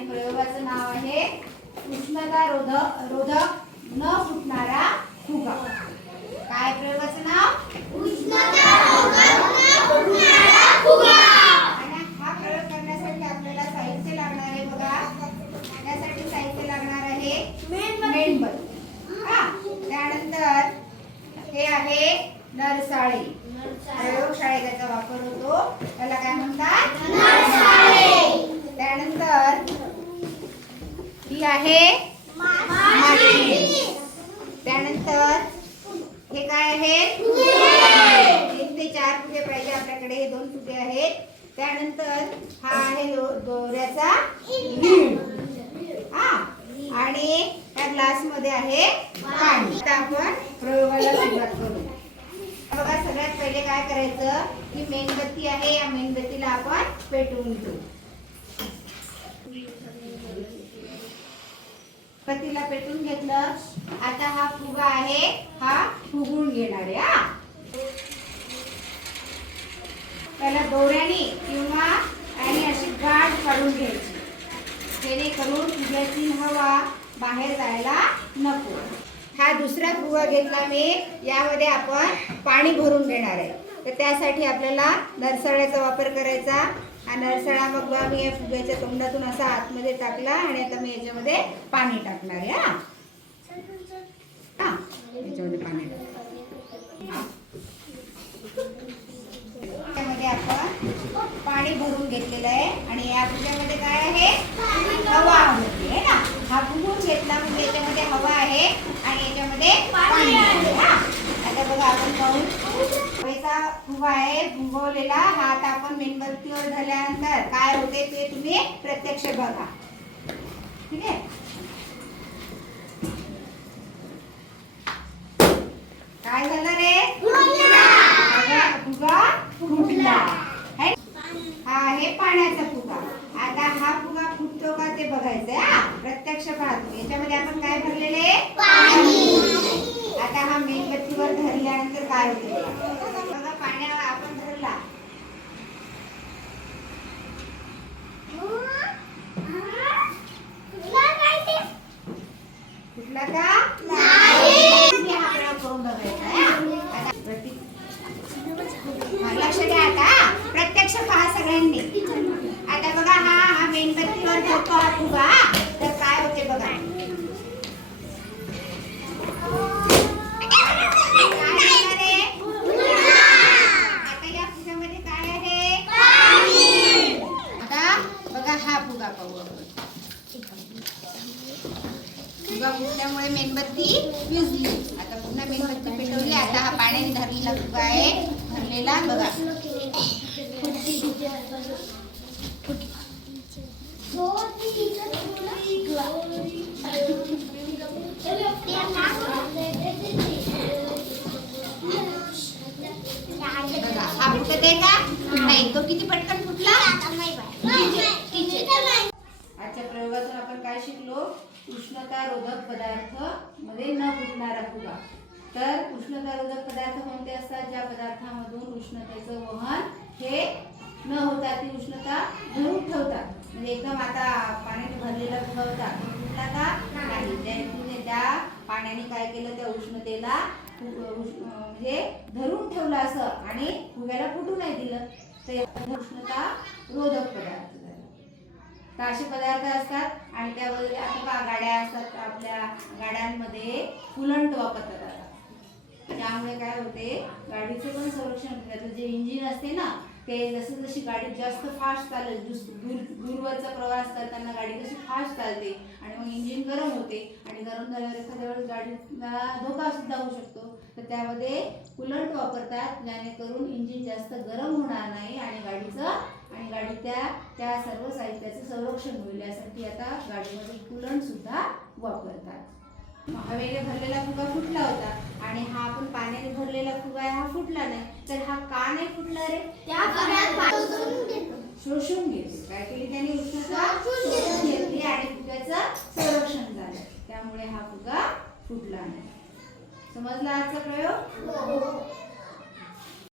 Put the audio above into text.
आणि प्रयोगाचं नाव आहे उष्णता रोधक रोधक न फुटणारा फुगा. काय प्रयोगाचं नाव? आणि हा प्रयोग करण्यासाठी आपल्याला साहित्य लागणार आहे बघा. त्यासाठी साहित्य लागणार आहे मेणबत्ती. हा त्यानंतर हे आहे नरसाळे. प्रयोगशाळेत त्याचा वापर होतो. त्याला काय म्हणतात त्यानंतर ही आहे? त्यानंतर हे काय आहे? तीन ते चार फुगे पाहिजे आपल्याकडे हे दोन फुगे आहेत. त्यानंतर हा आहे दोऱ्याचा. हा. आणि त्या ग्लासमध्ये आहे पाणी. आपण प्रयोगाला सुरुवात करू. बघा सगळ्यात पहिले काय करायचं? ही मेणबत्ती आहे या मेणबत्तीला आपण पेटवून घेऊ. पतीला पेटून घेतलं. आता हा फुगा आहे हा फुगून घेणार आहे हा. त्याला दोऱ्याने किंवा आणि अशी गाठ काढून घ्यायची. जेणेकरून फुग्याची हवा बाहेर जायला नको. हा दुसरा फुगा घेतला मी यामध्ये आपण पाणी भरून घेणार आहे. तर त्यासाठी आपल्याला नरसाळ्याचा वापर करायचा. हा नरसाळा मग मी या फुग्याच्या तोंडातून असा आतमध्ये टाकला आणि आता मी याच्यामध्ये पाणी टाकणार आहे हा हा याच्यामध्ये पाणी टाकणार. त्यामध्ये आपण पाणी भरून घेतलेलं आहे आणि या फुग्यामध्ये काय आहे हवा आहे ना हा फुगून घेतला म्हणजे याच्यामध्ये हवा आहे आणि याच्यामध्ये पाणी आहे हा. आता बघा आपण पाहून फुगा आहे फुगवलेला हा आता आपण मेणबत्तीवर झाल्यानंतर काय होते ते तुम्ही प्रत्यक्ष बघा. ठीक आहे? काय झालं रे? फुगा फुटला है? हा पाण्याचा फुगा. आता हा फुगा फुटतो का ते बघायचंय हा? प्रत्यक्ष पाहतो याच्यामध्ये आपण काय भरलेले? आता हा मेणबत्तीवर धरल्यानंतर काय होते बघा पाण्यावर आपण धरला फुटला का तुम्ही हा प्रयोग करून बघायचा आहे, हा. आता प्रति- हा, लक्ष द्या आता प्रत्यक्ष पहा सगळ्यांनी आता बघा हा हा मेणबत्तीवर धरतो हा फुगा तर काय होते बघा काय झालं रे? आता या फुग्यामध्ये काय आहे आता बघा. हा फुगा पाहू आपण. फुगा फुटल्यामुळे मेणबत्ती विजली आता पुन्हा मेणबत्ती पेटवली. आता हा पाण्याने धरलेला फुगा आहे. भरलेला बघा. बघा हा का नाही तो किती पटकन फुटला आजच्या प्रयोगातून आपण काय शिकलो? उष्णता रोधक पदार्थमध्ये न फुटणारा फुगा. तर उष्णता रोधक पदार्थ कोणते असतात? ज्या पदार्थामधून उष्णतेचं वहन हे न होता ती उष्णता धरून ठेवतात. म्हणजे एकदम आता भरलेला होता फुटला का? नाही. त्या- त्या पाण्याने काय केलं त्या उष्णतेला? म्हणजे धरून ठेवलं असं आणि फुग्याला फुटू नाही दिलं. तर उष्णता रोधक पदार्थ तर असे पदार्थ असतात आणि त्यावर आता गाड्या असतात आपल्या गाड्यांमध्ये फुलंट वापरतात त्यामुळे काय होते? गाडीचं पण संरक्षण त्याचं जे इंजिन असते ना ते जसं जशी गाडी जास्त फास्ट चालेल दुस- दूर दूरवरचा प्रवास करताना गाडी कशी फास्ट चालते आणि मग इंजिन गरम होते आणि गरम झाल्यावर एखाद्या वेळेस गाडीला धोका सुद्धा होऊ शकतो तर त्यामध्ये कुलंट वापरतात जेणेकरून इंजिन जास्त गरम होणार नाही आणि गाडीचं आणि गाडी त्या त्या सर्व साहित्याचं संरक्षण होईल यासाठी आता गाडीमध्ये कुलंटसुद्धा वापरतात. हवेने भरलेला फुगा फुटला होता. भरलेला फुगा आहे हा फुटला नाही. तर हा का नाही फुटला रे? शोषून घेतली काय केली त्याने? उष्णता शोषून घेतली आणि फुग्याचं संरक्षण झालं. त्यामुळे हा फुगा फुटला नाही. समजला आजचा प्रयोग?